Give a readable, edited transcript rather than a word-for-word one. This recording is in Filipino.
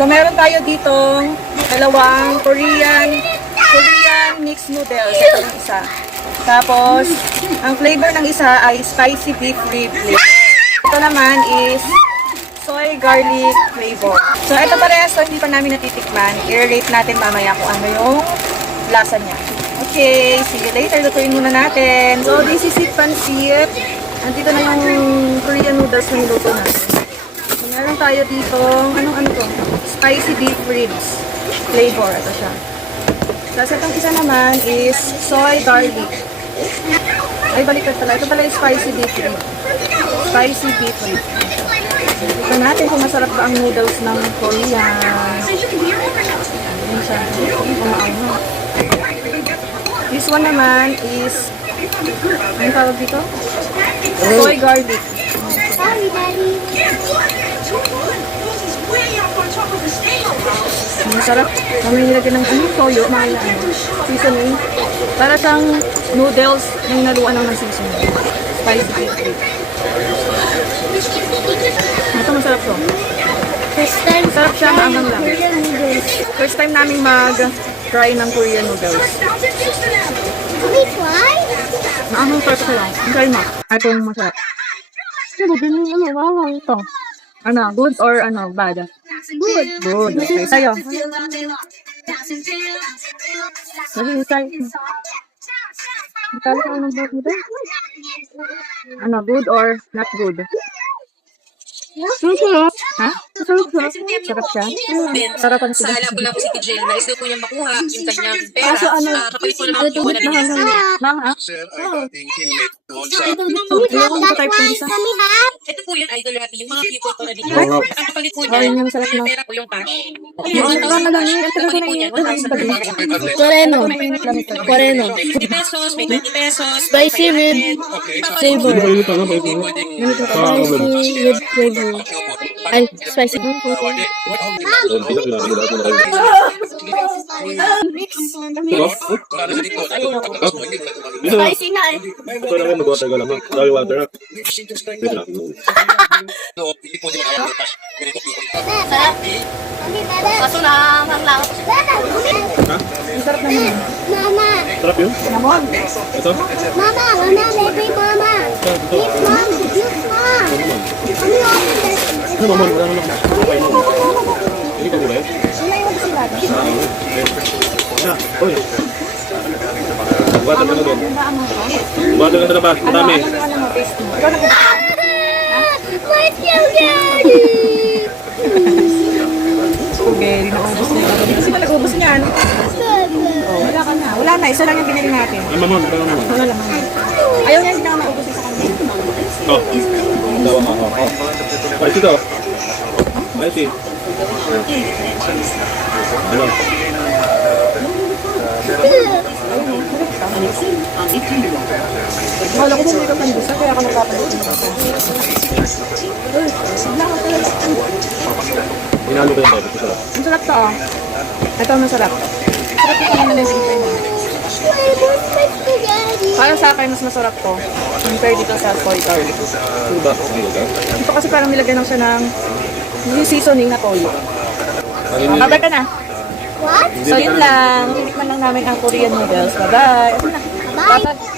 So, meron tayo ditong dalawang Korean mixed noodles. Ito yung isa. Tapos, ang flavor ng isa ay spicy beef rib flavor. Ito naman is soy garlic flavor. So, ito parehas. So, hindi pa namin natitikman. I-rate natin mamaya kung ano yung lasa niya. Okay, see you later. Lutuin muna natin. So, this is it, pancit. Andito na yung Korean noodles na niluto natin. So, meron tayo dito, ano to? Spicy beef ribs flavor. Ito siya. Tapos itong isa naman is soy garlic. Ay, baliktad pala. Ito pala yung spicy beef rib. Spicy beef rib. Ito natin kung masarap ba ang noodles ng Korean. Ayan siya. Kumaano. This one naman is, anong tawag dito? Soy garlic. Sorry, Daddy. Masarap. May nilagyan ng toyo, mga seasoning. Para siyang noodles na hinaluan ng seasoning. Spicy beef rib. Ito masarap to. First time Masarap siya, maangang lang. Korean noodles. First time namin mag-try ng Korean noodles. Can we try? Maangang sarap siya lang. Ang try mo. Itong masarap. Ano, ganyan ito. Ano, good or ano, bad? Good. Good. Okay, sa'yo. Sige, try. Tala ka ng good nito? Ano, good or not good? Sarap. Ha? Sarap siya? Sarapan Sa siya. alam ko lang po si Kijel, nais daw po niyang makuha yung kanyang pera. Kaso ano, Kapalit po naman po na rin. Ma'am, ha? Can we have that one? Can we have? Ito po yung idol natin, yung mga people ko na dito. Ay, Ang kapalit po niya, ay, yung sarap na. yung pera po yung cash. Yung Yung ano lang, yung 1,000 kapalit po niya, 1,000. Coreno. Coreno. 50 pesos, may 20 pesos. Spicy with flavor. Spicy Spicy with flavor. Ay, spicy. Spicy na eh. Ito na lang mag-water ka lang. Dahil water na. Wait lang. Sarap. Kaso na, ang lang. Ang sarap naman. Mama. Sarap yun? Namon. Ito? Mama, baby, mama. Eat, mom. Eat, mom. Ano yung Ano naman? Wala naman ako. Okay naman. Hindi ka mula yun? Na, oy. Water ka na doon. Water ka na ba? Madami. Ano mo, taste mo? Ikaw na What's your daddy? Very naubos na yun. Kasi na nag-ubos niyan. Oh, wala ka na. Wala na. Isa lang yung binili natin. Ay, mamon. Wala naman. Wala lang. Ayaw niya, hindi na maubos sa kanila. Oh. Dawa ka. Oh. Ay, ito. Ay, ito. Ano? Wala ko bumili ka pandusa, kaya ako nagpapalit. Hinalo ko yung tayo. Ito. Ang sarap to, oh. Ito ang masarap. Sarap ito naman din sa mo. Para sa akin, mas masarap to. Compare dito sa soy garlic. Ano ba? Ito kasi parang nilagyan lang siya ng yung seasoning na toyo. Kabay ka na. What? So yun lang. Tinikman lang namin ang Korean noodles. Bye-bye. Bye.